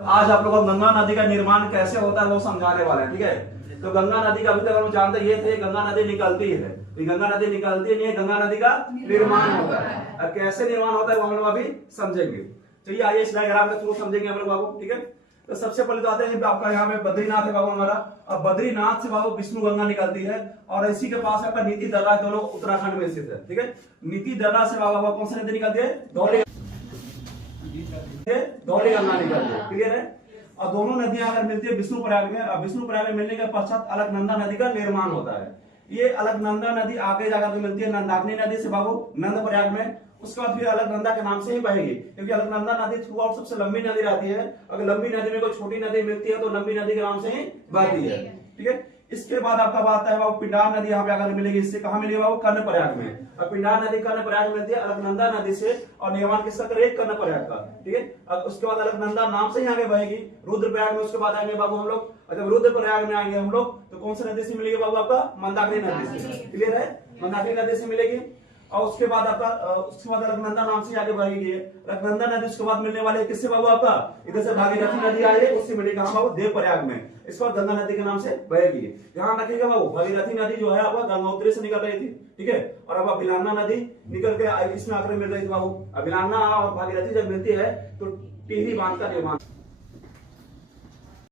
आज आप लोगों को गंगा नदी का निर्माण कैसे होता है वो समझाने वाले हैं। ठीक है, तो गंगा नदी का अभी तक हम जानते ये थे, गंगा नदी निकलती है, तो गंगा नदी निकलती नहीं है, गंगा नदी का निर्माण होता है। और कैसे निर्माण होता है वो हम लोग अभी समझेंगे। चलिए आइए इस डायग्राम के थ्रू समझेंगे हम लोग बाबू। ठीक है, तो सबसे पहले तो आते हैं आपका यहाँ पे बद्रीनाथ है बाबू हमारा। अब बद्रीनाथ से बाबू विष्णु गंगा निकलती है और इसी के पास आपका नीति दर्रा, दोनों उत्तराखंड में स्थित है। ठीक है, नीति दर्रा से बाबा कौन सी नदी निकलती है? धौली गंगा निकलती है। क्लियर है? और दोनों नदियां अगर मिलती है विष्णुप्रयाग में, अब विष्णुप्रयाग में मिलने के पश्चात अलकनंदा नदी का निर्माण होता है। ये अलकनंदा नदी आगे जाकर मिलती है नंदाग्नि नदी से बाबू नंदप्रयाग में। उसके बाद फिर अलकनंदा के नाम से ही बहेगी, क्योंकि अलकनंदा नदी थ्रू आउट सबसे लंबी नदी रहती है। अगर लंबी नदी में कोई छोटी नदी मिलती है तो लंबी नदी के नाम से ही बहती है। ठीक है, इसके बाद आपका बात है बाबू पिंडार नदी यहाँ पे आकर मिलेगी। इससे कहाँ मिलेगी बाबू? कर्णप्रयाग में। अब पिंडार नदी कर्णप्रयाग में मिलती है अलकनंदा नदी से, और निर्माण किसका करे? कर्णप्रयाग का। ठीक है, अब उसके बाद अलकनंदा नाम से ही आगे बहेगी रुद्रप्रयाग में। उसके बाद आएंगे बाबू हम लोग, जब रुद्रप्रयाग में आएंगे हम लोग तो कौन सी नदी से मिलेगी बाबू? आपका मंदाकिनी नदी से। क्लियर है? मंदाकिनी नदी से मिलेगी। और उसके बाद आपका अलकनंदा नाम से आगे बहेगी अलकनंदा नदी। उसके बाद मिलने वाले किससे बाबू? आपका इधर से भागीरथी नदी आ रही है, उससे मिलेगी कहां बाबू? देवप्रयाग में। इस बार गंगा नदी के नाम से बहेगी। ध्यान रखिएगा बाबू, भागीरथी नदी जो है आपका गंगोत्री से निकल रही थी। ठीक है, और अब बिलाना नदी निकल के इसमें आकर मिल रही थी बाबू। बिलाना और भागीरथी जब मिलती है तो टिहरी बांध का निर्माण